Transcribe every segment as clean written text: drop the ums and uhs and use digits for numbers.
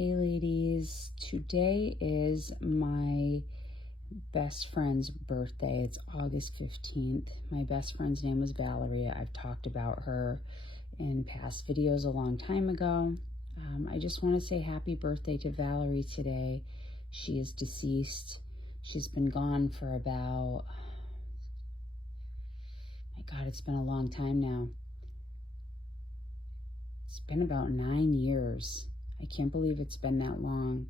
Hey ladies, today is my best friend's birthday. It's August 15th. My best friend's name was Valerie. I've talked about her in past videos a long time ago. I just want to say happy birthday to Valerie today. She is deceased. She's been gone for about, my God, it's been a long time now. It's been about 9 years. I can't believe it's been that long.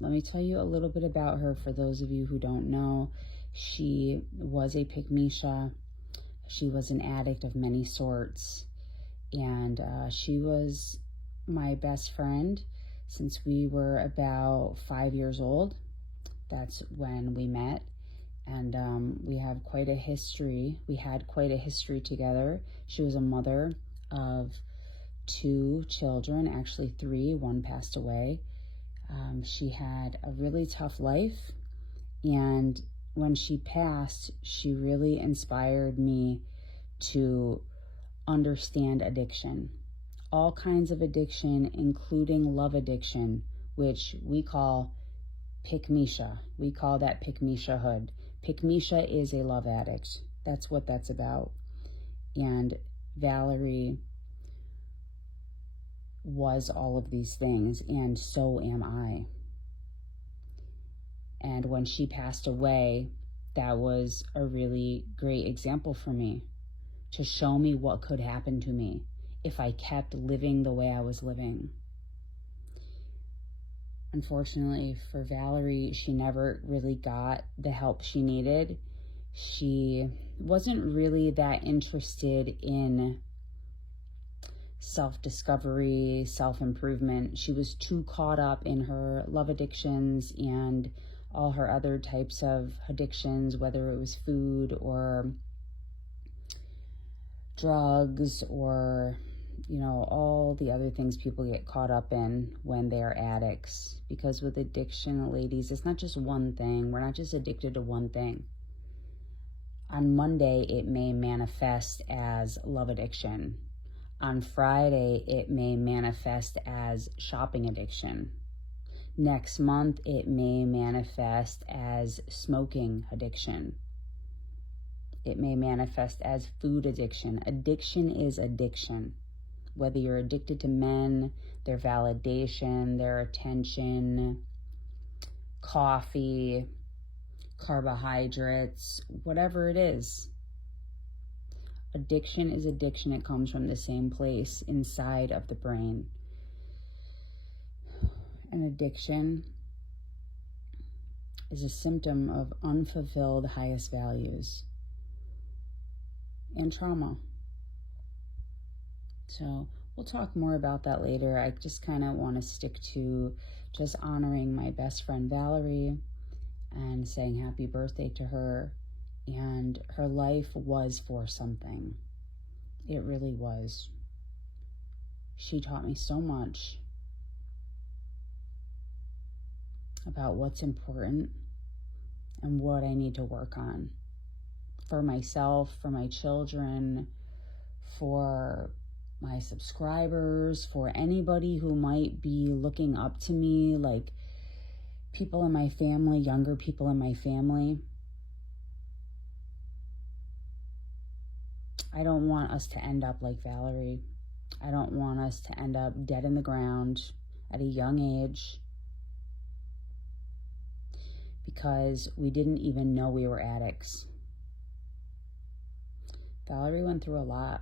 Let me tell you a little bit about her for those of you who don't know. She was a pick-me-sha. She was an addict of many sorts. And she was my best friend since we were about 5 years old. That's when we met. And we have quite a history. We had quite a history together. She was a mother of 2 children, actually 3. One passed away. She had a really tough life, and when she passed, she really inspired me to understand addiction. All kinds of addiction, including love addiction, which we call pick-me-sha. We call that pick-me-sha-hood. Pick-me-sha is a love addict. That's what that's about. And Valerie was all of these things, and so am I. And when she passed away, that was a really great example for me to show me what could happen to me if I kept living the way I was living. Unfortunately for Valerie, she never really got the help she needed. She wasn't really that interested in self-discovery, self-improvement. She was too caught up in her love addictions and all her other types of addictions, whether it was food or drugs or, all the other things people get caught up in when they are addicts. Because with addiction, ladies, it's not just one thing. We're not just addicted to one thing. On Monday, it may manifest as love addiction. On Friday, it may manifest as shopping addiction. Next month, it may manifest as smoking addiction. It may manifest as food addiction. Addiction is addiction. Whether you're addicted to men, their validation, their attention, coffee, carbohydrates, whatever it is. Addiction is addiction. It comes from the same place inside of the brain. An addiction is a symptom of unfulfilled highest values and trauma. So we'll talk more about that later. I just kind of want to stick to just honoring my best friend Valerie and saying happy birthday to her. And her life was for something. It really was. She taught me so much about what's important and what I need to work on for myself, for my children, for my subscribers, for anybody who might be looking up to me, like people in my family, younger people in my family. I don't want us to end up like Valerie. I don't want us to end up dead in the ground at a young age because we didn't even know we were addicts. Valerie went through a lot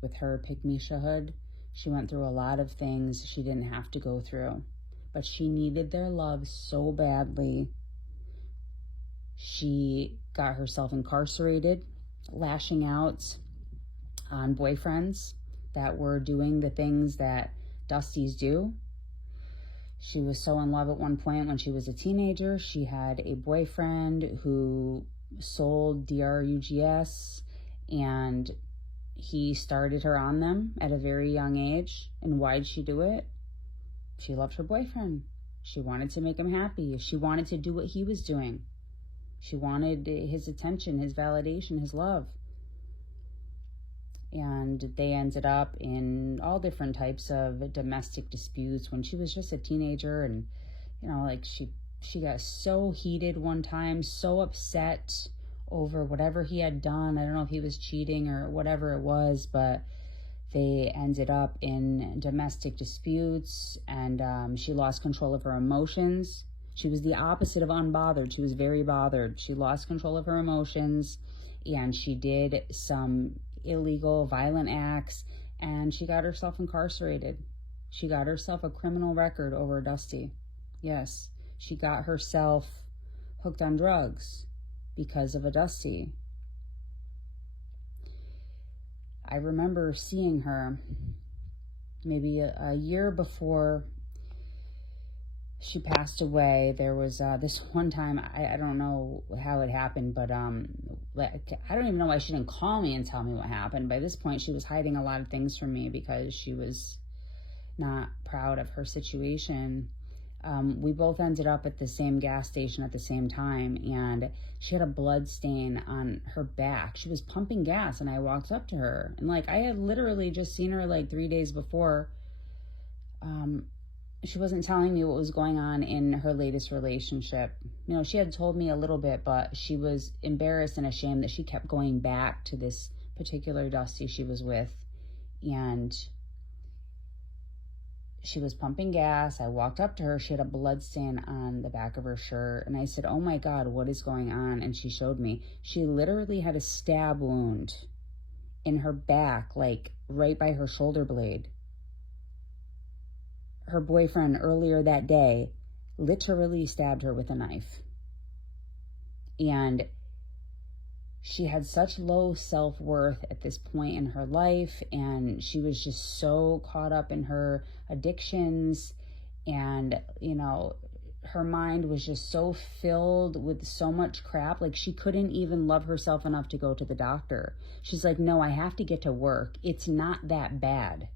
with her pick-me-sha-hood. She went through a lot of things she didn't have to go through, but she needed their love so badly. She got herself incarcerated, lashing out on boyfriends that were doing the things that Dusties do. She was so in love at one point when she was a teenager. She had a boyfriend who sold drugs, and he started her on them at a very young age. And why'd she do it? She loved her boyfriend. She wanted to make him happy. She wanted to do what he was doing. She wanted his attention, his validation, his love. And they ended up in all different types of domestic disputes when she was just a teenager. And, like she got so heated one time, so upset over whatever he had done. I don't know if he was cheating or whatever it was, but they ended up in domestic disputes, and she lost control of her emotions. She was the opposite of unbothered. She was very bothered. She lost control of her emotions, and she did some illegal, violent acts, and she got herself incarcerated. She got herself a criminal record over Dusty. Yes, she got herself hooked on drugs because of a Dusty. I remember seeing her maybe a year before she passed away. There was this one time, I don't know how it happened, but I don't even know why she didn't call me and tell me what happened. By this point, she was hiding a lot of things from me because she was not proud of her situation. We both ended up at the same gas station at the same time, and she had a blood stain on her back. She was pumping gas, and I walked up to her, and I had literally just seen her 3 days before. She wasn't telling me what was going on in her latest relationship. She had told me a little bit, but she was embarrassed and ashamed that she kept going back to this particular Dusty she was with, and she was pumping gas. I walked up to her. She had a blood stain on the back of her shirt. And I said, "Oh my God, what is going on?" And she showed me. She literally had a stab wound in her back, right by her shoulder blade. Her boyfriend earlier that day literally stabbed her with a knife. And she had such low self-worth at this point in her life, and she was just so caught up in her addictions, and her mind was just so filled with so much crap. She couldn't even love herself enough to go to the doctor. She's like, "No, I have to get to work. It's not that bad."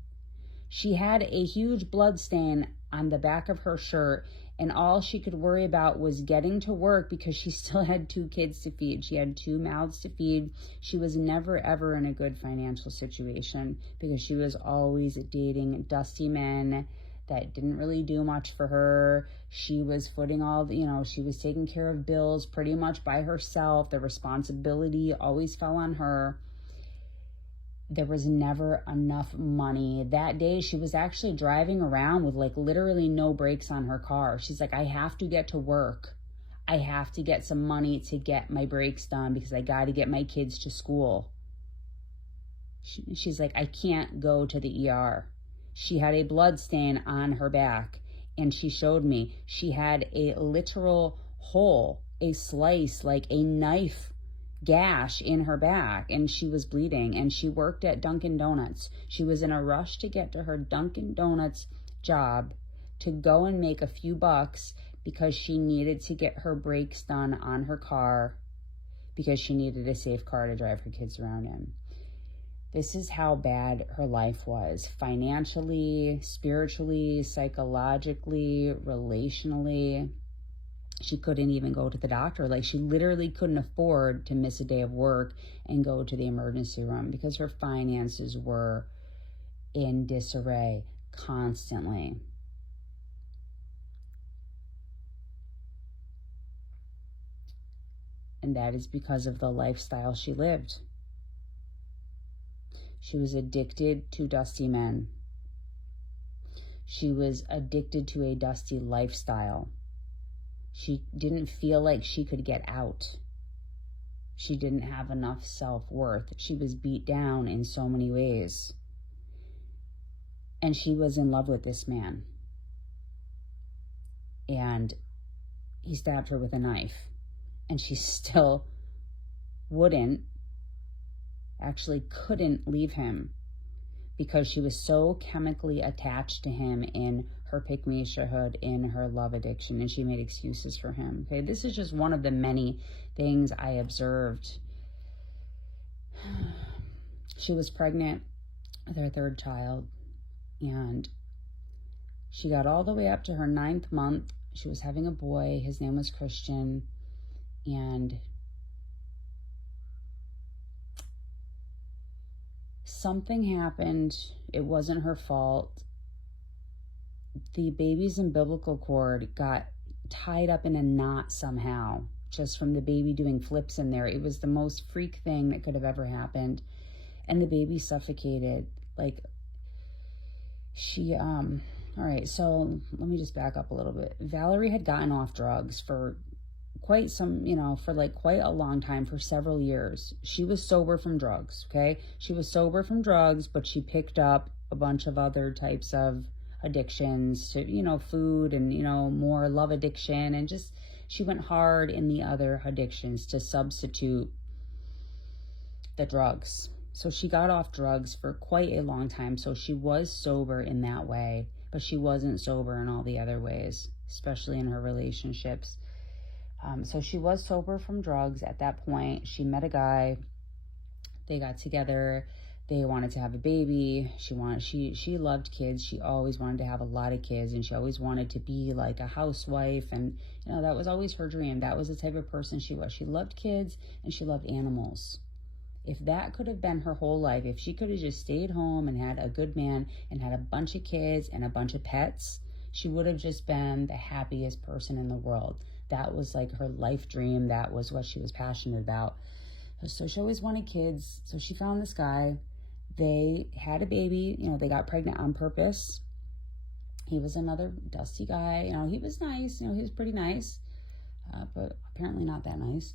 She had a huge blood stain on the back of her shirt, and all she could worry about was getting to work because she still had 2 kids to feed. She had 2 mouths to feed. She was never, ever in a good financial situation because she was always dating dusty men that didn't really do much for her. She was footing all the, she was taking care of bills pretty much by herself. The responsibility always fell on her. There was never enough money. That day, she was actually driving around with literally no brakes on her car. She's like, "I have to get to work. I have to get some money to get my brakes done because I got to get my kids to school." She's like, "I can't go to the ER." She had a blood stain on her back, and she showed me. She had a literal hole, a slice, like a knife gash in her back, and she was bleeding, and she worked at Dunkin' Donuts. She was in a rush to get to her Dunkin' Donuts job to go and make a few bucks because she needed to get her brakes done on her car because she needed a safe car to drive her kids around in. This is how bad her life was, financially, spiritually, psychologically, relationally. She couldn't even go to the doctor. She literally couldn't afford to miss a day of work and go to the emergency room because her finances were in disarray constantly. And that is because of the lifestyle she lived. She was addicted to dusty men. She was addicted to a dusty lifestyle. She didn't feel like she could get out. She didn't have enough self-worth. She was beat down in so many ways. And she was in love with this man. And he stabbed her with a knife. And she still couldn't leave him because she was so chemically attached to him in her pick-me-shahood, in her love addiction, and she made excuses for him. Okay, this is just one of the many things I observed. She was pregnant with her 3rd child, and she got all the way up to her 9th month. She was having a boy. His name was Christian, and something happened. It wasn't her fault. The baby's umbilical cord got tied up in a knot somehow, just from the baby doing flips in there. It was the most freak thing that could have ever happened. And the baby suffocated. Like, all right, so let me just back up a little bit. Valerie had gotten off drugs for quite some, for like quite a long time, for several years. She was sober from drugs, okay? She was sober from drugs, but she picked up a bunch of other types of addictions to, food and, more love addiction, and just, she went hard in the other addictions to substitute the drugs. So she got off drugs for quite a long time. So she was sober in that way, but she wasn't sober in all the other ways, especially in her relationships. So she was sober from drugs at that point. She met a guy. They got together. They wanted to have a baby. She loved kids. She always wanted to have a lot of kids, and she always wanted to be like a housewife. And, that was always her dream. That was the type of person she was. She loved kids and she loved animals. If that could have been her whole life, if she could have just stayed home and had a good man and had a bunch of kids and a bunch of pets, she would have just been the happiest person in the world. That was like her life dream. That was what she was passionate about. So she always wanted kids. So she found this guy. They had a baby. They got pregnant on purpose. He was another dusty guy. He was nice. He was pretty nice, but apparently not that nice.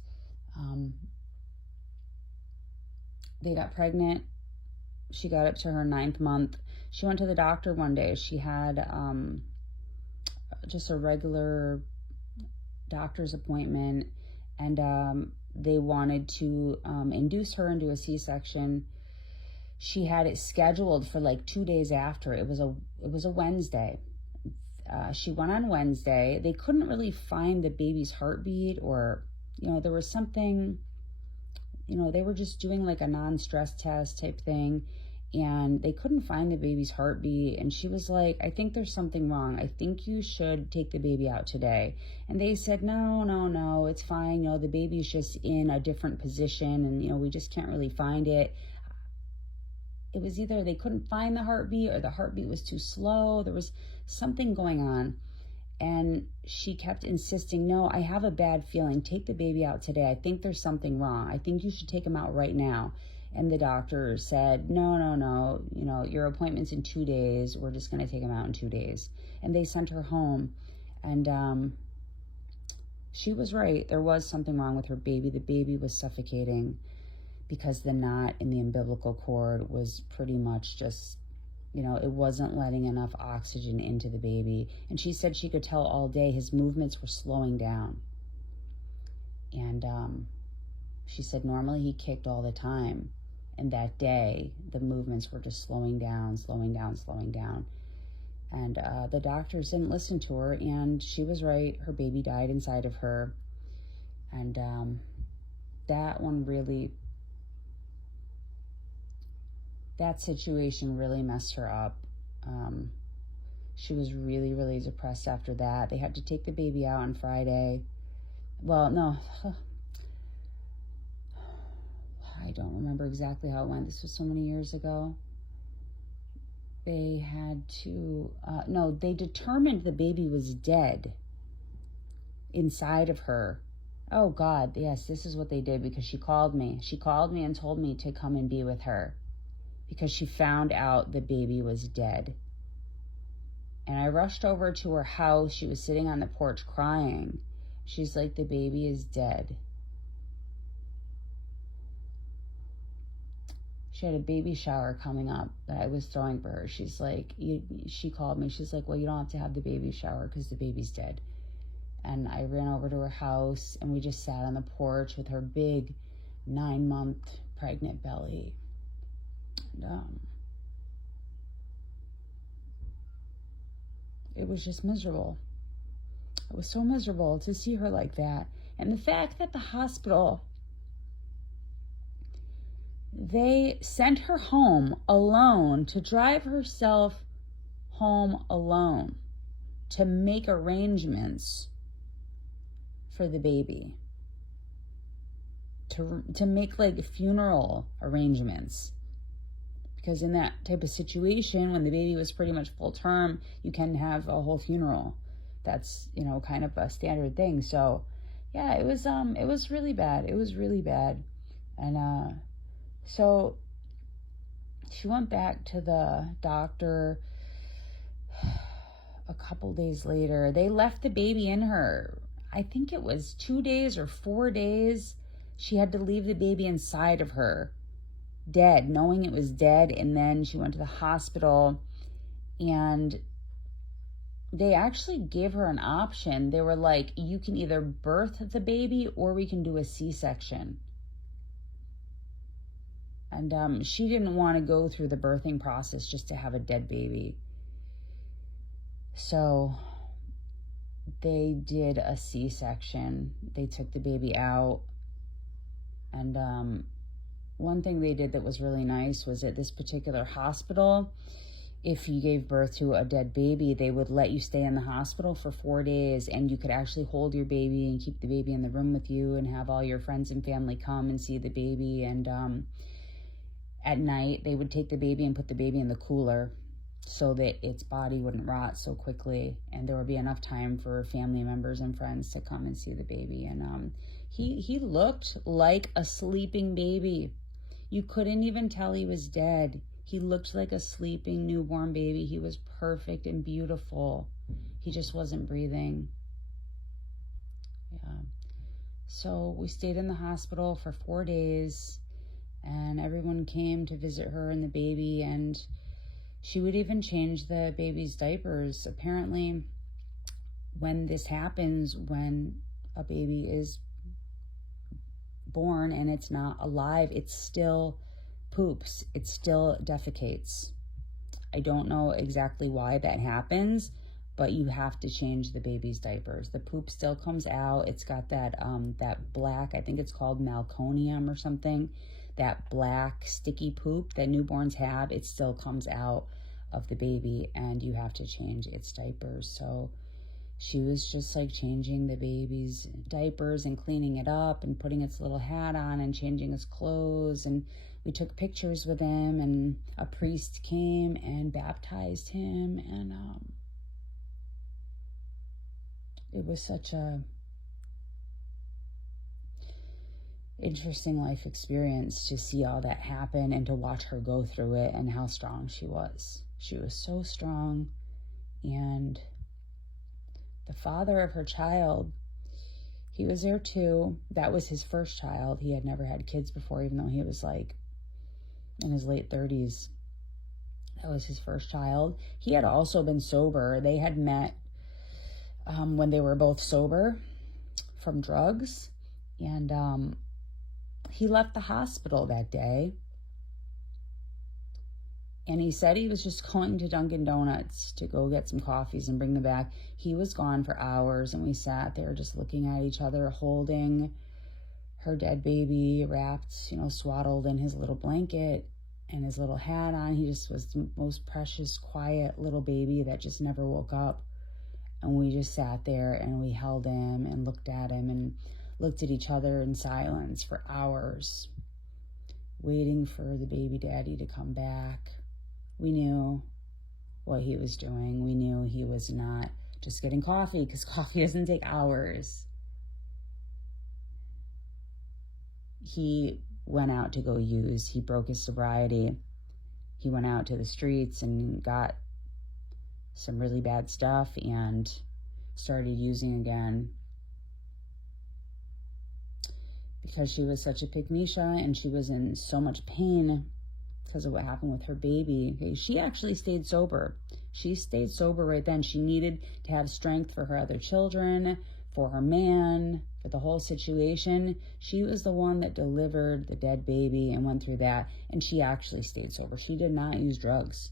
They got pregnant. She got up to her 9th month. She went to the doctor one day. She had just a regular doctor's appointment, and they wanted to induce her into a C-section. She had it scheduled for like 2 days after. It was a Wednesday. She went on Wednesday. They couldn't really find the baby's heartbeat, or there was something. They were just doing like a non-stress test type thing, and they couldn't find the baby's heartbeat. And she was like, I think there's something wrong. I think you should take the baby out today. And they said, no, it's fine. The baby's just in a different position, and, we just can't really find it. It was either they couldn't find the heartbeat or the heartbeat was too slow. There was something going on. And she kept insisting, no, I have a bad feeling. Take the baby out today. I think there's something wrong. I think you should take him out right now. And the doctor said, no, your appointment's in 2 days. We're just going to take him out in 2 days. And they sent her home. And she was right. There was something wrong with her baby. The baby was suffocating because the knot in the umbilical cord was pretty much just, it wasn't letting enough oxygen into the baby. And she said she could tell all day his movements were slowing down. And she said normally he kicked all the time. And that day, the movements were just slowing down. And the doctors didn't listen to her, and she was right. Her baby died inside of her. And that situation really messed her up. She was really, really depressed after that. They had to take the baby out on Friday. Well, no, I don't remember exactly how it went. This was so many years ago. They had to, they determined the baby was dead inside of her. Oh God, yes, this is what they did, because she called me. She called me and told me to come and be with her because she found out the baby was dead. And I rushed over to her house. She was sitting on the porch crying. She's like, the baby is dead. She had a baby shower coming up that I was throwing for her. She's like, she called me. She's like, well, you don't have to have the baby shower because the baby's dead. And I ran over to her house, and we just sat on the porch with her big 9-month pregnant belly. And, it was just miserable. It was so miserable to see her like that. And the fact that the hospital, they sent her home alone, to drive herself home alone, to make arrangements for the baby, to make like funeral arrangements, because in that type of situation, when the baby was pretty much full term, you can have a whole funeral. That's, kind of a standard thing. So yeah, it was really bad. It was really bad. And so she went back to the doctor a couple days later. They left the baby in her. I think it was 2 days or 4 days. She had to leave the baby inside of her, dead, knowing it was dead. And then she went to the hospital, and they actually gave her an option. They were like, you can either birth the baby or we can do a C-section. And she didn't want to go through the birthing process just to have a dead baby. So they did a C-section. They took the baby out. And one thing they did that was really nice was at this particular hospital, if you gave birth to a dead baby, they would let you stay in the hospital for 4 days, and you could actually hold your baby and keep the baby in the room with you and have all your friends and family come and see the baby. And at night, they would take the baby and put the baby in the cooler so that its body wouldn't rot so quickly, and there would be enough time for family members and friends to come and see the baby. And he looked like a sleeping baby. You couldn't even tell he was dead. He looked like a sleeping newborn baby. He was perfect and beautiful. He just wasn't breathing. Yeah. So we stayed in the hospital for 4 days, and everyone came to visit her and the baby, and she would even change the baby's diapers. Apparently, when this happens, when a baby is born and it's not alive, it still poops. It still defecates. I don't know exactly why that happens, but you have to change the baby's diapers. The poop still comes out. It's got that black, I think it's called meconium or something, that black sticky poop that newborns have. It still comes out of the baby, and you have to change its diapers. So she was just like changing the baby's diapers and cleaning it up and putting its little hat on and changing its clothes. And we took pictures with him, and a priest came and baptized him. And it was such a interesting life experience to see all that happen and to watch her go through it and how strong she was. She was so strong. And the father of her child, he was there too. That was his first child. He had never had kids before, even though he was like in his late 30s. That was his first child. He had also been sober. They had met when they were both sober from drugs. And he left the hospital that day. And he said he was just going to Dunkin' Donuts to go get some coffees and bring them back. He was gone for hours, and we sat there just looking at each other, holding her dead baby wrapped, swaddled in his little blanket and his little hat on. He just was the most precious, quiet little baby that just never woke up. And we just sat there and we held him and looked at him and looked at each other in silence for hours, waiting for the baby daddy to come back. We knew what he was doing. We knew he was not just getting coffee, because coffee doesn't take hours. He went out to go use. He broke his sobriety. He went out to the streets and got some really bad stuff and started using again, because she was such a pygmesia and she was in so much pain because of what happened with her baby. She actually stayed sober. She stayed sober right then. She needed to have strength for her other children, for her man, for the whole situation. She was the one that delivered the dead baby and went through that, and she actually stayed sober. She did not use drugs.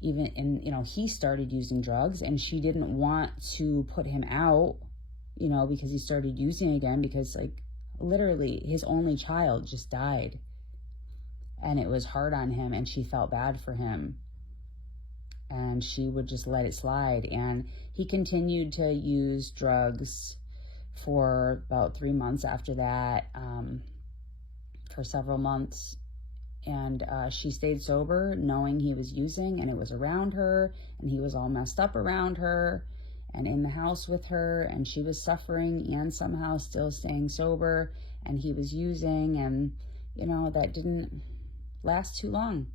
He started using drugs, and she didn't want to put him out, because he started using again, because literally his only child just died. And it was hard on him, and she felt bad for him. And she would just let it slide. And he continued to use drugs for about 3 months after that, for several months. And she stayed sober knowing he was using, and it was around her, and he was all messed up around her and in the house with her, and she was suffering and somehow still staying sober, and he was using, and that didn't last too long.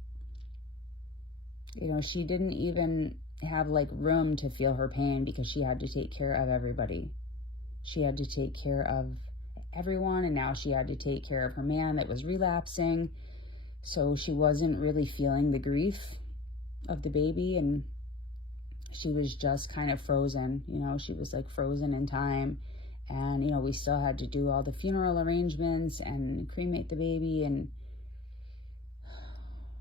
She didn't even have room to feel her pain because she had to take care of everybody. She had to take care of everyone, and now she had to take care of her man that was relapsing. So she wasn't really feeling the grief of the baby, and she was just kind of frozen. She was frozen in time. And, we still had to do all the funeral arrangements and cremate the baby. And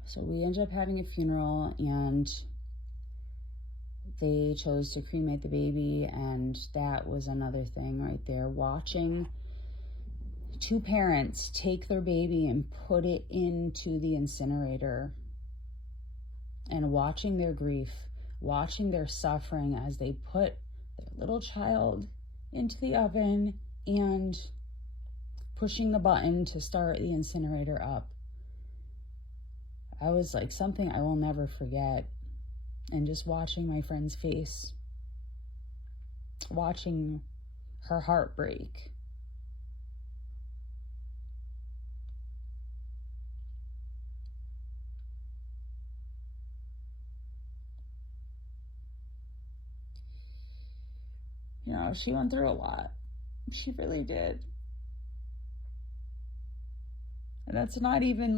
so we ended up having a funeral, and they chose to cremate the baby. And that was another thing right there. Watching two parents take their baby and put it into the incinerator, and watching their grief, watching their suffering as they put their little child into the oven and pushing the button to start the incinerator up. I was something I will never forget. And just watching my friend's face, watching her heart break. She went through a lot. She really did. And that's not even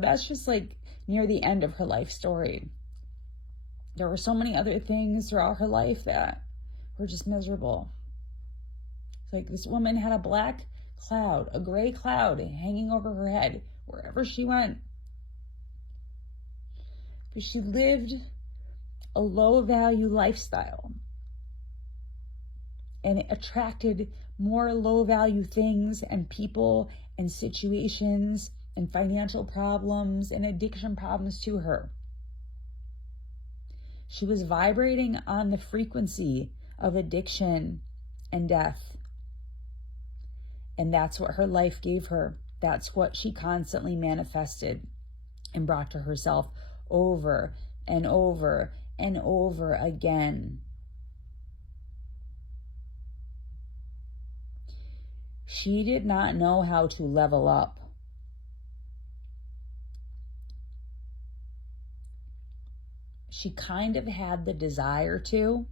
that's just near the end of her life story. There were so many other things throughout her life that were just miserable. It's this woman had a black cloud, a gray cloud hanging over her head wherever she went. But she lived a low-value lifestyle, and it attracted more low-value things and people and situations and financial problems and addiction problems to her. She was vibrating on the frequency of addiction and death. And that's what her life gave her. That's what she constantly manifested and brought to herself over and over and over again. She did not know how to level up. She kind of had the desire to,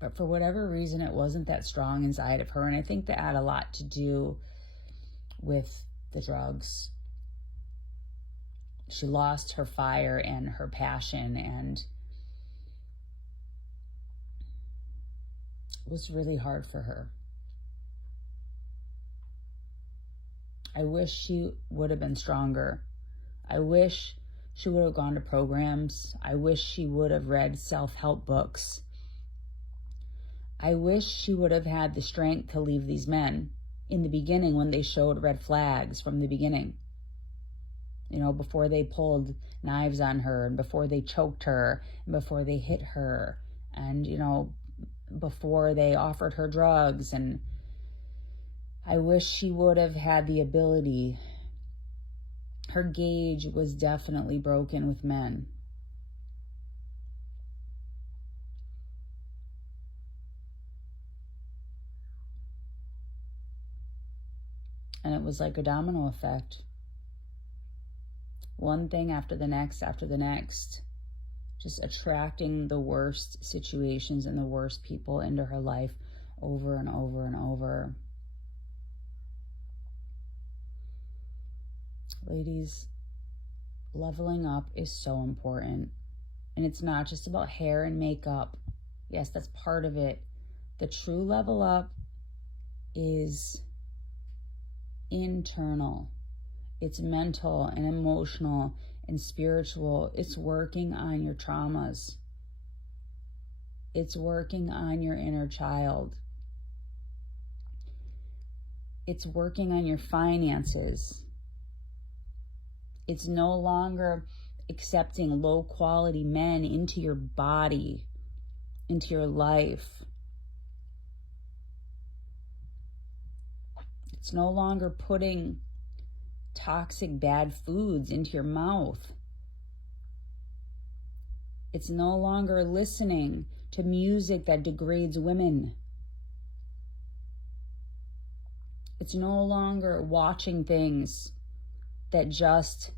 but for whatever reason, it wasn't that strong inside of her. And I think that had a lot to do with the drugs. She lost her fire and her passion, and it was really hard for her. I wish she would have been stronger. I wish she would have gone to programs. I wish she would have read self-help books. I wish she would have had the strength to leave these men in the beginning when they showed red flags from the beginning. Before they pulled knives on her, and before they choked her, and before they hit her, and, before they offered her drugs. And I wish she would have had the ability. Her gauge was definitely broken with men. And it was like a domino effect. One thing after the next, just attracting the worst situations and the worst people into her life over and over and over. Ladies, leveling up is so important. And it's not just about hair and makeup. Yes, that's part of it. The true level up is internal. It's mental and emotional and spiritual. It's working on your traumas. It's working on your inner child. It's working on your finances. It's no longer accepting low quality men into your body, into your life. It's no longer putting toxic, bad foods into your mouth. It's no longer listening to music that degrades women. It's no longer watching things that just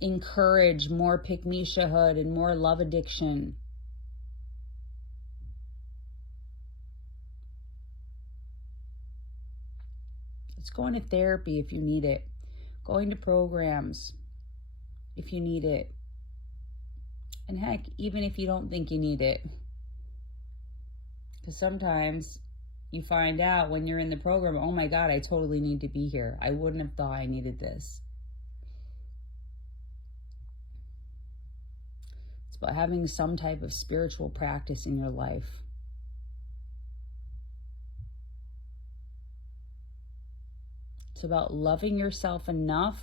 encourage more pick-me-shahood and more love addiction. It's going to therapy if you need it. Going to programs if you need it. And heck, even if you don't think you need it. Because sometimes you find out when you're in the program, oh my God, I totally need to be here. I wouldn't have thought I needed this. It's about having some type of spiritual practice in your life. It's about loving yourself enough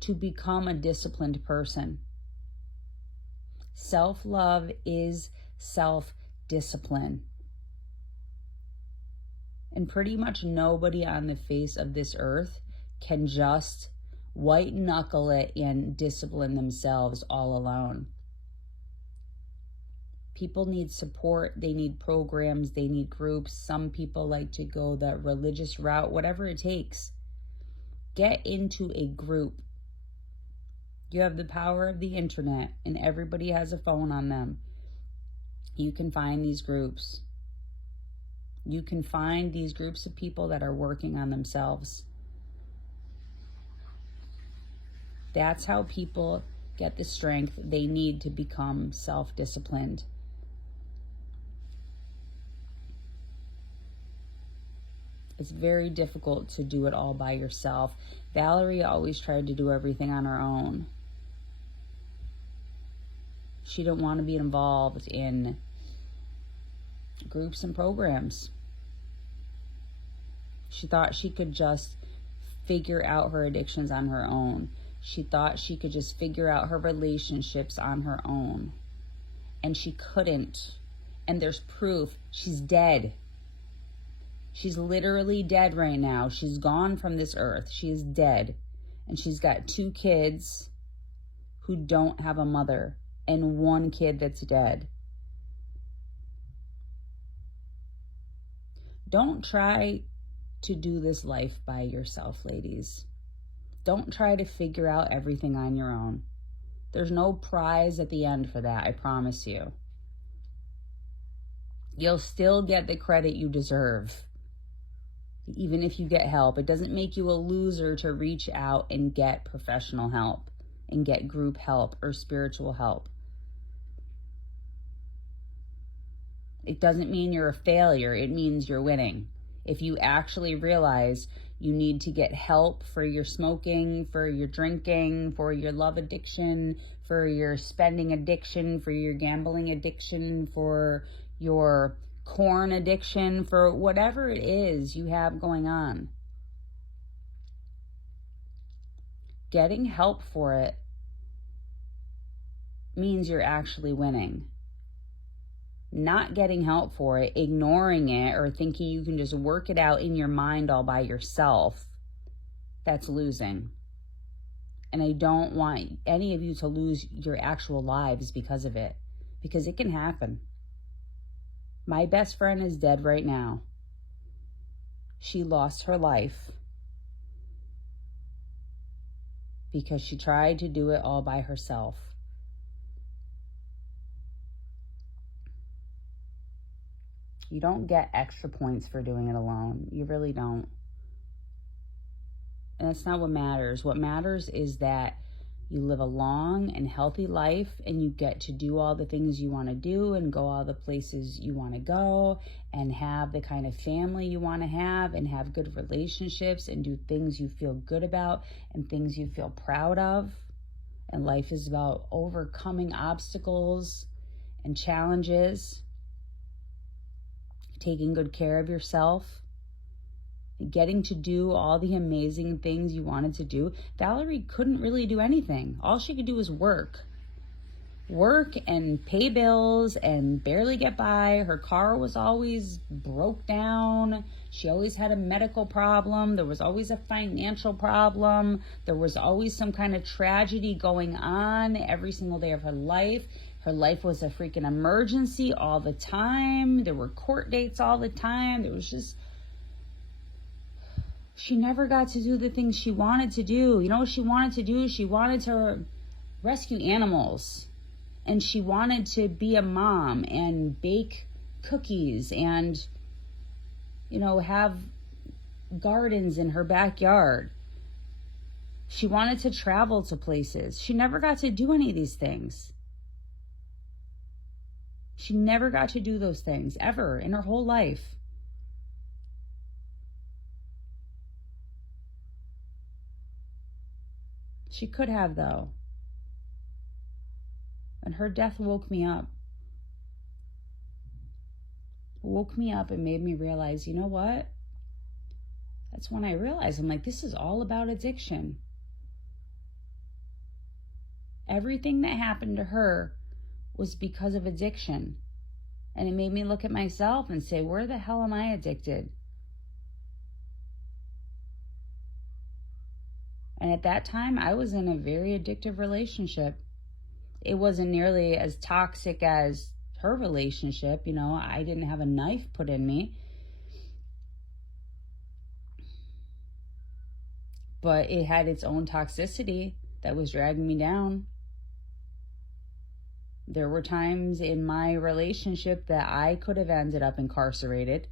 to become a disciplined person. Self-love is self-discipline. And pretty much nobody on the face of this earth can just white knuckle it and discipline themselves all alone. People need support, they need programs, they need groups. Some people like to go the religious route, whatever it takes. Get into a group. You have the power of the internet, and everybody has a phone on them. You can find these groups. You can find these groups of people that are working on themselves. That's how people get the strength they need to become self-disciplined. It's very difficult to do it all by yourself. Valerie always tried to do everything on her own. She didn't want to be involved in groups and programs. She thought she could just figure out her addictions on her own. She thought she could just figure out her relationships on her own. And she couldn't. And there's proof. She's dead. She's literally dead right now. She's gone from this earth. She is dead. And she's got 2 kids who don't have a mother and 1 kid that's dead. Don't try to do this life by yourself, ladies. Don't try to figure out everything on your own. There's no prize at the end for that, I promise you. You'll still get the credit you deserve. Even if you get help, it doesn't make you a loser to reach out and get professional help and get group help or spiritual help. It doesn't mean you're a failure. It means you're winning. If you actually realize you need to get help for your smoking, for your drinking, for your love addiction, for your spending addiction, for your gambling addiction, for your corn addiction, for whatever it is you have going on. Getting help for it means you're actually winning. Not getting help for it, ignoring it, or thinking you can just work it out in your mind all by yourself, that's losing. And I don't want any of you to lose your actual lives because of it, because it can happen. My best friend is dead right now. She lost her life because she tried to do it all by herself. You don't get extra points for doing it alone. You really don't. And that's not what matters. What matters is that you live a long and healthy life and you get to do all the things you want to do and go all the places you want to go and have the kind of family you want to have and have good relationships and do things you feel good about and things you feel proud of. And life is about overcoming obstacles and challenges, taking good care of yourself, getting to do all the amazing things you wanted to do. Valerie couldn't really do anything. All she could do was work. work and pay bills and barely get by. Her car was always broke down. She always had a medical problem. There was always a financial problem. There was always some kind of tragedy going on every single day of her life. Her life was a freaking emergency all the time. There were court dates all the time. There was just, she never got to do the things she wanted to do. You know what she wanted to do? She wanted to rescue animals. And she wanted to be a mom and bake cookies and, have gardens in her backyard. She wanted to travel to places. She never got to do any of these things. She never got to do those things ever in her whole life. She could have, though. And her death woke me up. Woke me up and made me realize, you know what? That's when I realized, I'm like, this is all about addiction. Everything that happened to her was because of addiction. And it made me look at myself and say, where the hell am I addicted? And at that time, I was in a very addictive relationship. It wasn't nearly as toxic as her relationship. I didn't have a knife put in me. But it had its own toxicity that was dragging me down. There were times in my relationship that I could have ended up incarcerated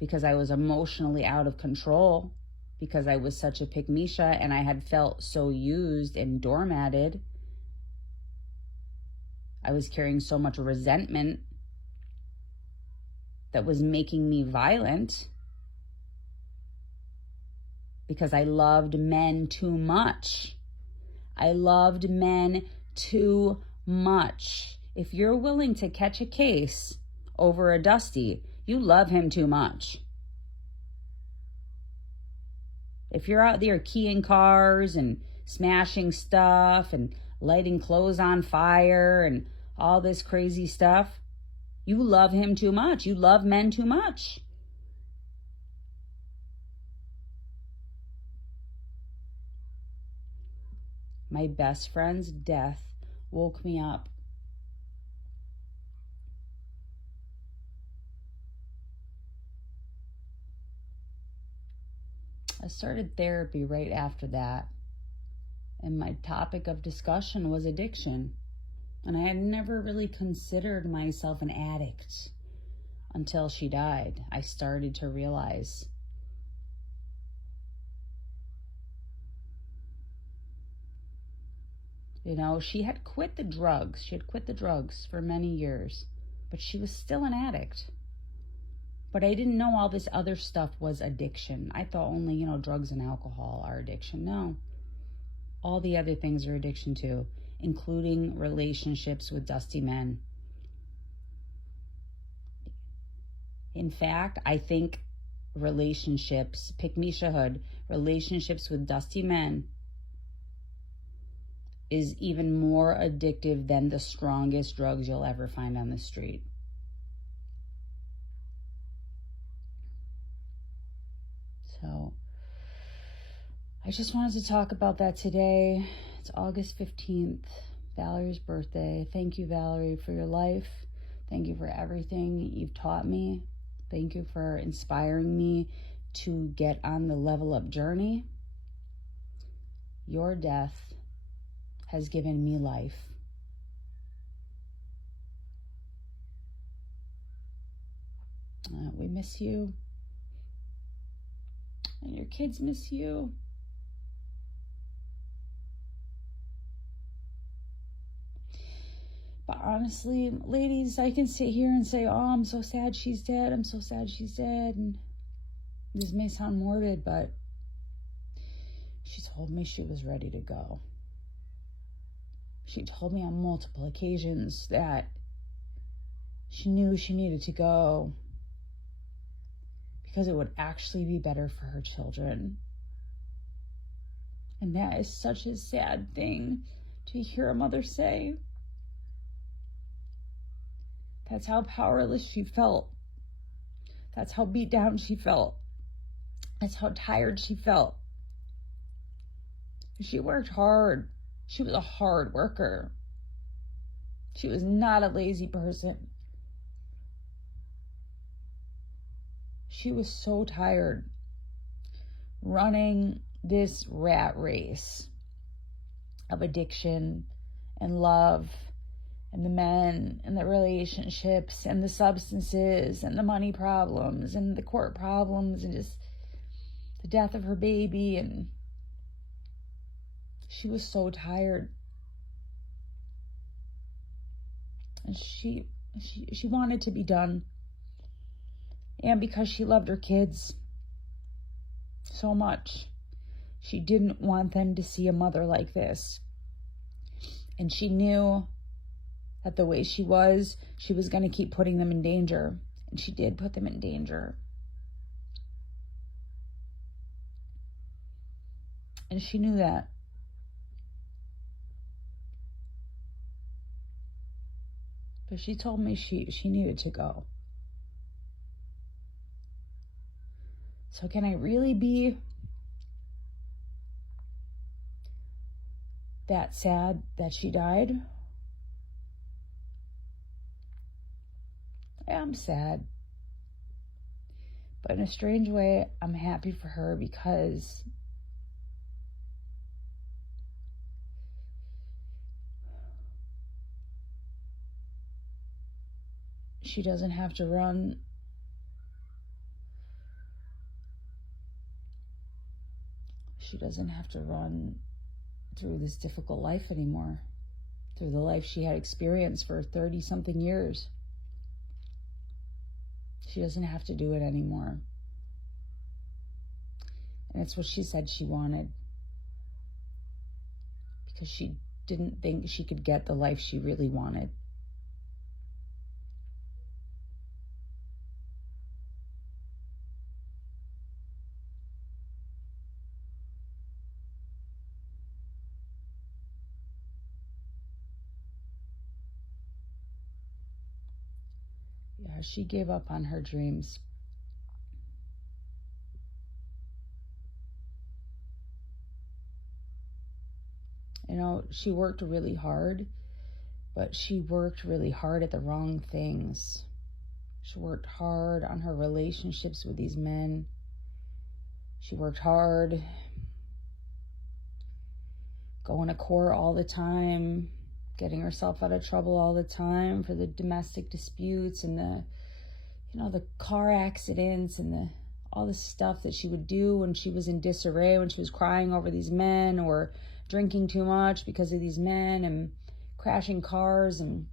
because I was emotionally out of control, because I was such a pick-me-sha and I had felt so used and doormatted. I was carrying so much resentment that was making me violent because I loved men too much. I loved men too much. If you're willing to catch a case over a Dusty, you love him too much. If you're out there keying cars and smashing stuff and lighting clothes on fire and all this crazy stuff, you love him too much. You love men too much. My best friend's death woke me up. I started therapy right after that. And my topic of discussion was addiction. And I had never really considered myself an addict until she died. I started to realize. She had quit the drugs. She had quit the drugs for many years, but she was still an addict. But I didn't know all this other stuff was addiction. I thought only, drugs and alcohol are addiction. No. All the other things are addiction too, including relationships with dusty men. In fact, I think relationships, pick-me-shahood, relationships with dusty men is even more addictive than the strongest drugs you'll ever find on the street. So I just wanted to talk about that today. It's August 15th, Valerie's birthday. Thank you, Valerie, for your life. Thank you for everything you've taught me. Thank you for inspiring me to get on the level up journey. Your death has given me life. We miss you. And your kids miss you. But honestly, ladies, I can sit here and say, oh, I'm so sad she's dead. I'm so sad she's dead. And this may sound morbid, but she told me she was ready to go. She told me on multiple occasions that she knew she needed to go because it would actually be better for her children. And that is such a sad thing to hear a mother say. That's how powerless she felt. That's how beat down she felt. That's how tired she felt. She worked hard. She was a hard worker. She was not a lazy person. She was so tired running this rat race of addiction and love and the men and the relationships and the substances and the money problems and the court problems and just the death of her baby. And she was so tired. And she wanted to be done. And because she loved her kids so much, she didn't want them to see a mother like this. And she knew that the way she was going to keep putting them in danger. And she did put them in danger. And she knew that. But she told me she needed to go. So can I really be that sad that she died? Yeah, I'm sad. But in a strange way, I'm happy for her because she doesn't have to run through this difficult life anymore, through the life she had experienced for 30-something years. She doesn't have to do it anymore. And it's what she said she wanted, because she didn't think she could get the life she really wanted. Yeah, she gave up on her dreams. You know, she worked really hard, but she worked really hard at the wrong things. She worked hard on her relationships with these men. She worked hard going to court all the time, getting herself out of trouble all the time for the domestic disputes and the car accidents and all the stuff that she would do when she was in disarray, when she was crying over these men or drinking too much because of these men and crashing cars. And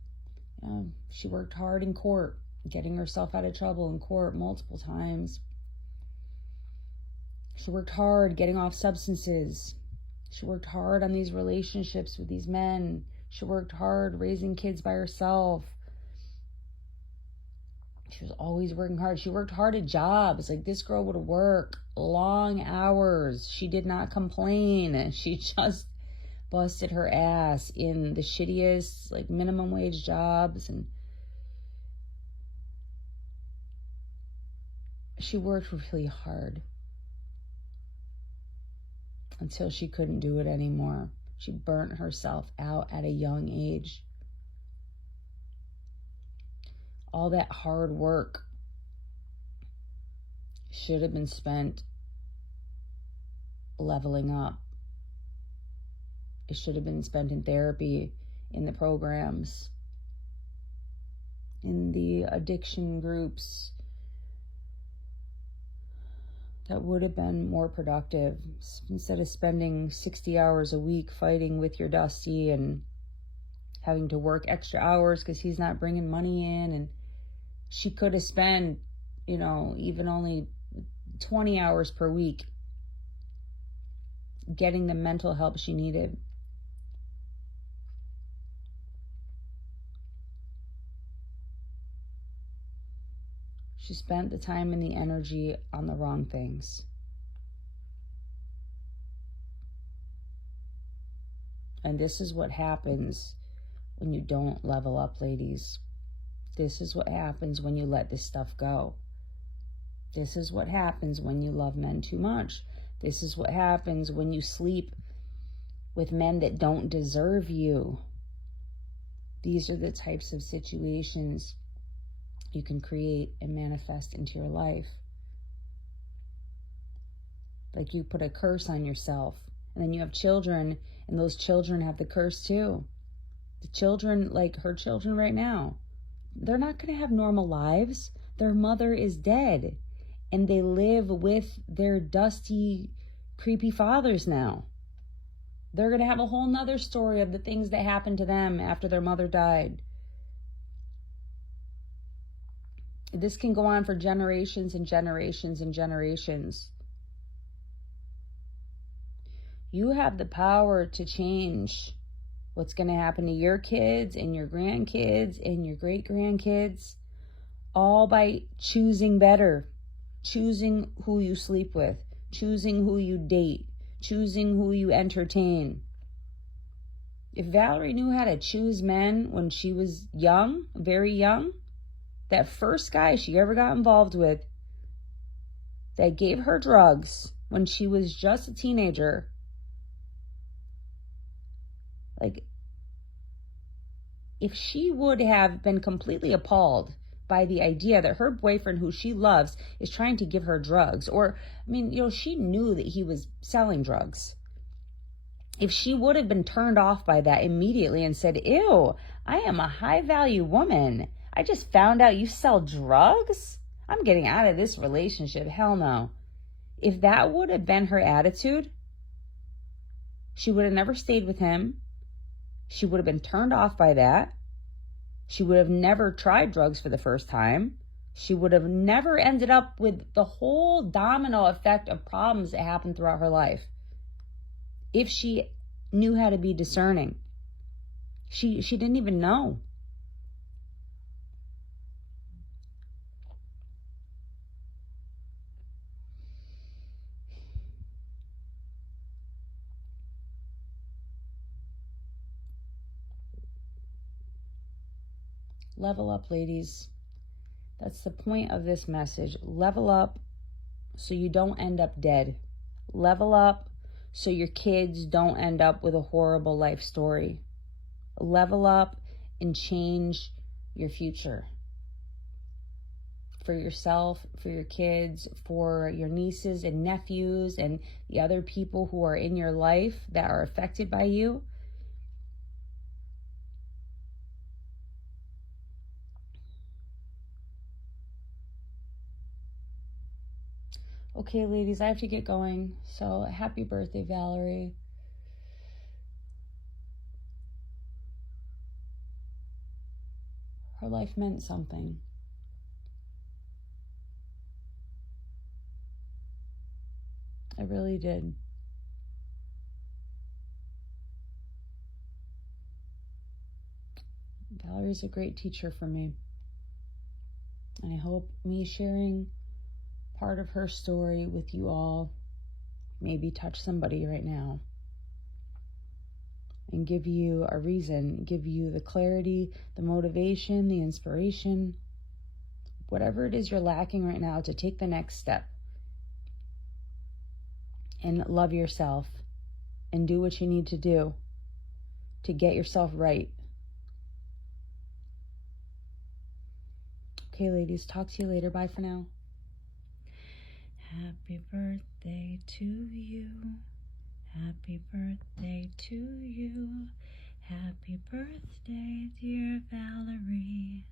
she worked hard in court, getting herself out of trouble in court multiple times. She worked hard getting off substances. She worked hard on these relationships with these men. She worked hard raising kids by herself. She was always working hard. She worked hard at jobs. Like, this girl would work long hours. She did not complain. She just busted her ass in the shittiest, like, minimum wage jobs. And she worked really hard until she couldn't do it anymore. She burnt herself out at a young age. All that hard work should have been spent leveling up. It should have been spent in therapy, in the programs, in the addiction groups. That would have been more productive, instead of spending 60 hours a week fighting with your Dusty and having to work extra hours because he's not bringing money in. And she could have spent, even only 20 hours per week getting the mental help she needed. She spent the time and the energy on the wrong things. And this is what happens when you don't level up, ladies. This is what happens when you let this stuff go. This is what happens when you love men too much. This is what happens when you sleep with men that don't deserve you. These are the types of situations you can create and manifest into your life. Like you put a curse on yourself, and then you have children, and those children have the curse too. The children, like her children right now, they're not going to have normal lives. Their mother is dead, and they live with their dusty, creepy fathers now. They're going to have a whole nother story of the things that happened to them after their mother died. This can go on for generations and generations and generations. You have the power to change what's going to happen to your kids and your grandkids and your great-grandkids, all by choosing better, choosing who you sleep with, choosing who you date, choosing who you entertain. If Valerie knew how to choose men when she was young, very young, that first guy she ever got involved with that gave her drugs when she was just a teenager, like, if she would have been completely appalled by the idea that her boyfriend, who she loves, is trying to give her drugs, or, I mean, she knew that he was selling drugs. If she would have been turned off by that immediately and said, ew, I am a high-value woman. I just found out you sell drugs? I'm getting out of this relationship. Hell no. If that would have been her attitude, she would have never stayed with him. She would have been turned off by that. She would have never tried drugs for the first time. She would have never ended up with the whole domino effect of problems that happened throughout her life. If she knew how to be discerning. She didn't even know. Level up, ladies. That's the point of this message. Level up so you don't end up dead. Level up so your kids don't end up with a horrible life story. Level up and change your future. For yourself, for your kids, for your nieces and nephews and the other people who are in your life that are affected by you. Okay, ladies, I have to get going. So happy birthday, Valerie. Her life meant something. It really did. Valerie's a great teacher for me. And I hope me sharing part of her story with you all maybe touch somebody right now and give you a reason, give you the clarity, the motivation, the inspiration, whatever it is you're lacking right now, to take the next step and love yourself and do what you need to do to get yourself right. Okay, ladies, talk to you later. Bye for now. Happy birthday to you. Happy birthday to you. Happy birthday, dear Valerie.